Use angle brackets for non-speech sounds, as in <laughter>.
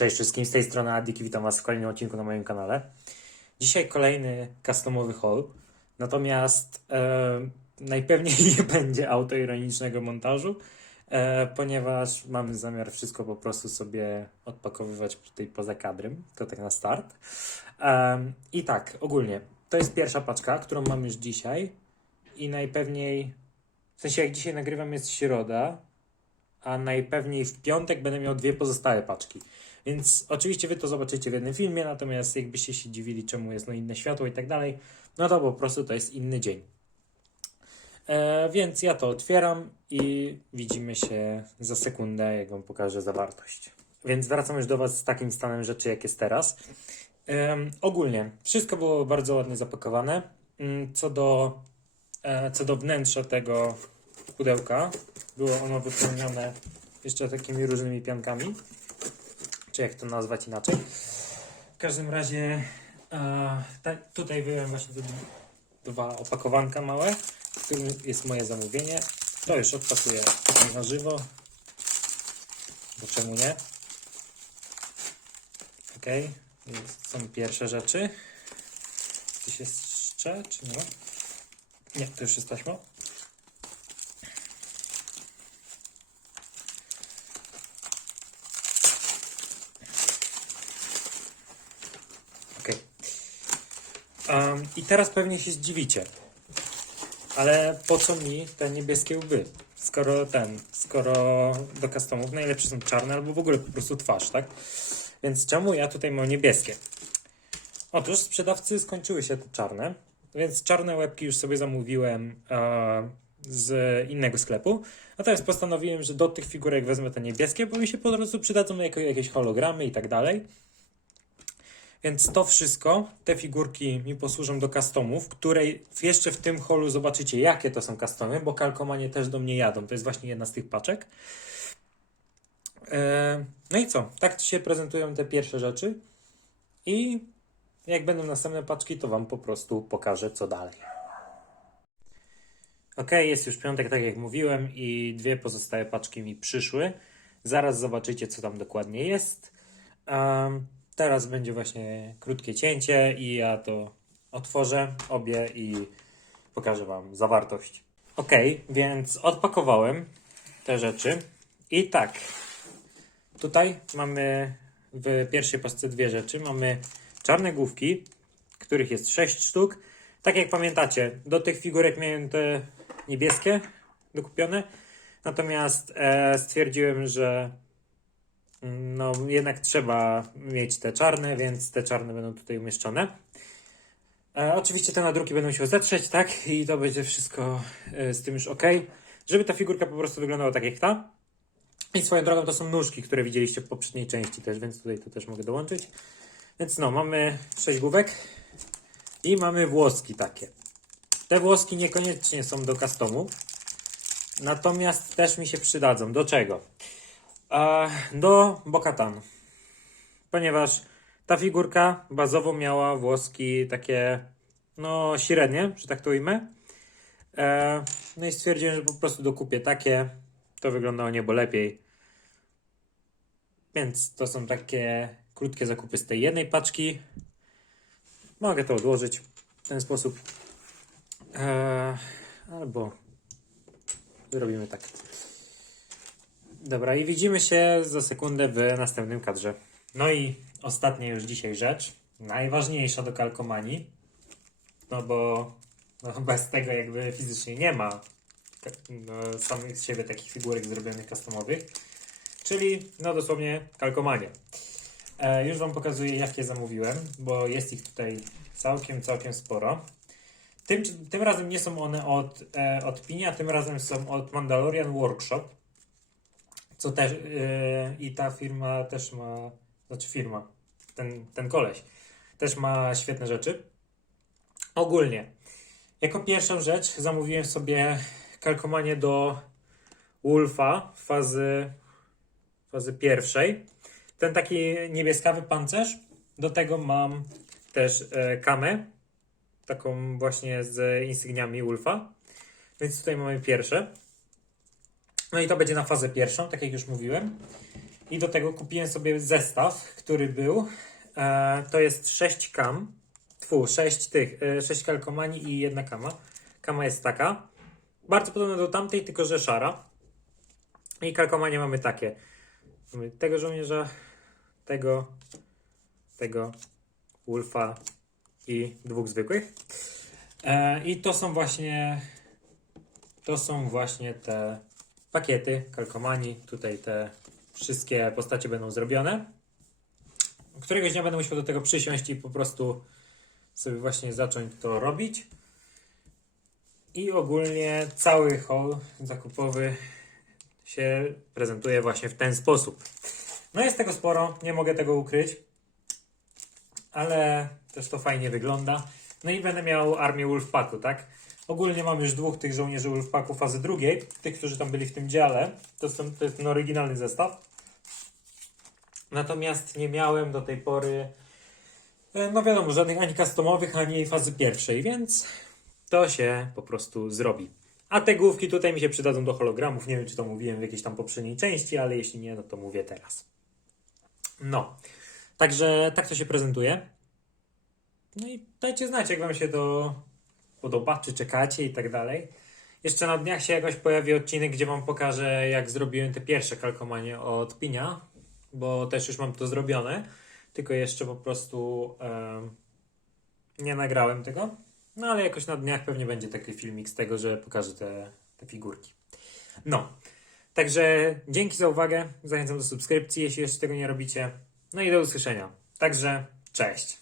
Cześć wszystkim, z tej strony Adik, witam Was w kolejnym odcinku na moim kanale. Dzisiaj kolejny customowy haul, natomiast e, najpewniej <laughs> nie będzie autoironicznego montażu, e, ponieważ mamy zamiar wszystko po prostu sobie odpakowywać tutaj poza kadrem, to tak na start. E, I tak, ogólnie, to jest pierwsza paczka, którą mam już dzisiaj i najpewniej, w sensie jak dzisiaj nagrywam jest środa, a najpewniej w piątek będę miał dwie pozostałe paczki. Więc oczywiście wy to zobaczycie w jednym filmie, natomiast jakbyście się dziwili, czemu jest no inne światło i tak dalej, no to po prostu to jest inny dzień. E, więc ja to otwieram i widzimy się za sekundę, jak wam pokażę zawartość. Więc wracam już do was z takim stanem rzeczy, jak jest teraz. Em, ogólnie, wszystko było bardzo ładnie zapakowane. Mm, Co do, e, co do wnętrza tego pudełka, było ono wypełnione jeszcze takimi różnymi piankami, czy jak to nazwać inaczej. W każdym razie e, ta, tutaj wyjąłem właśnie te dwa opakowanka małe, w którym jest moje zamówienie. To już odpakuję na żywo, bo czemu nie? Ok, więc są pierwsze rzeczy. Coś jest jeszcze, czy nie? Nie, to już jest. Em, I teraz pewnie się zdziwicie. Ale po co mi te niebieskie łby? Skoro ten, skoro do customów najlepsze są czarne albo w ogóle po prostu twarz, tak? Więc czemu ja tutaj mam niebieskie? Otóż sprzedawcy skończyły się te czarne, więc czarne łebki już sobie zamówiłem e, z innego sklepu. Natomiast postanowiłem, że do tych figurek wezmę te niebieskie, bo mi się po prostu przydadzą jako jakieś hologramy i tak dalej. Więc to wszystko, te figurki mi posłużą do customów, które jeszcze w tym holu zobaczycie, jakie to są customy, bo kalkomanie też do mnie jadą. To jest właśnie jedna z tych paczek. E, No i co? Tak się prezentują te pierwsze rzeczy. I jak będą następne paczki, to Wam po prostu pokażę, co dalej. Ok, jest już piątek, tak jak mówiłem, i dwie pozostałe paczki mi przyszły. Zaraz zobaczycie, co tam dokładnie jest. Em, teraz będzie właśnie krótkie cięcie i ja to otworzę obie i pokażę Wam zawartość. Ok, więc odpakowałem te rzeczy. I tak, tutaj mamy w pierwszej paczce dwie rzeczy. Mamy czarne główki, których jest 6 sztuk. Tak jak pamiętacie, do tych figurek miałem te niebieskie dokupione. Natomiast e, stwierdziłem, że no jednak trzeba mieć te czarne, więc te czarne będą tutaj umieszczone. E, oczywiście te nadruki będą się zetrzeć, tak? I to będzie wszystko e, z tym już ok. Żeby ta figurka po prostu wyglądała tak jak ta. I swoją drogą to są nóżki, które widzieliście w poprzedniej części też, więc tutaj to też mogę dołączyć. Więc no, mamy 6 główek i mamy włoski takie. Te włoski niekoniecznie są do customu, natomiast też mi się przydadzą. Do czego? E, do Bokatan. Ponieważ ta figurka bazowo miała włoski takie, no, średnie, że tak to ujmę. E, no i stwierdziłem, że po prostu dokupię takie. To wygląda o niebo lepiej. Więc to są takie krótkie zakupy z tej jednej paczki. Mogę to odłożyć w ten sposób. Eee, albo zrobimy tak. Dobra, i widzimy się za sekundę w następnym kadrze. No i ostatnia już dzisiaj rzecz. Najważniejsza do kalkomanii. No bo no, <laughs> bez tego jakby fizycznie nie ma no, samych z siebie takich figurek zrobionych customowych. Czyli no dosłownie kalkomanie. E, już Wam pokazuję jakie zamówiłem, bo jest ich tutaj całkiem, całkiem sporo. Tym, tym razem nie są one od, e, od Pinia, tym razem są od Mandalorian Workshop. Co też e, i ta firma też ma, znaczy firma, ten, ten koleś też ma świetne rzeczy. Ogólnie, jako pierwszą rzecz zamówiłem sobie kalkomanie do Wolfa fazy, fazy pierwszej. Ten taki niebieskawy pancerz. Do tego mam też e, kamę, taką właśnie z insygniami Wolfa. Więc tutaj mamy pierwsze. No i to będzie na fazę pierwszą, tak jak już mówiłem. I do tego kupiłem sobie zestaw, który był. E, to jest 6 kam. Tfu, 6 tych, e, 6 kalkomanii i jedna kama. Kama jest taka. Bardzo podobna do tamtej, tylko że szara. I kalkomanie mamy takie. Mamy tego żołnierza, tego, tego, Wolfa i dwóch zwykłych. E, I to są właśnie to są właśnie te pakiety kalkomanii. Tutaj te wszystkie postacie będą zrobione. Któregoś dnia będę musiał do tego przysiąść i po prostu sobie właśnie zacząć to robić. I ogólnie cały haul zakupowy się prezentuje właśnie w ten sposób. No jest tego sporo, nie mogę tego ukryć, ale też to fajnie wygląda. No i będę miał armię Wolfpacku, tak? Ogólnie mam już dwóch tych żołnierzy Wolfpacku fazy drugiej, tych, którzy tam byli w tym dziale. To, są, to jest ten oryginalny zestaw. Natomiast nie miałem do tej pory, e, no wiadomo, żadnych ani customowych, ani fazy pierwszej, więc to się po prostu zrobi. A te główki tutaj mi się przydadzą do hologramów. Nie wiem, czy to mówiłem w jakiejś tam poprzedniej części, ale jeśli nie, no to mówię teraz. No, także tak to się prezentuje. No i dajcie znać, jak Wam się to podoba, czy czekacie i tak dalej. Jeszcze na dniach się jakoś pojawi odcinek, gdzie Wam pokażę, jak zrobiłem te pierwsze kalkomanie od Pinia, bo też już mam to zrobione, tylko jeszcze po prostu nie nagrałem tego. No ale jakoś na dniach pewnie będzie taki filmik z tego, że pokażę te, te figurki. No, także dzięki za uwagę, zachęcam do subskrypcji, jeśli jeszcze tego nie robicie. No i do usłyszenia. Także cześć.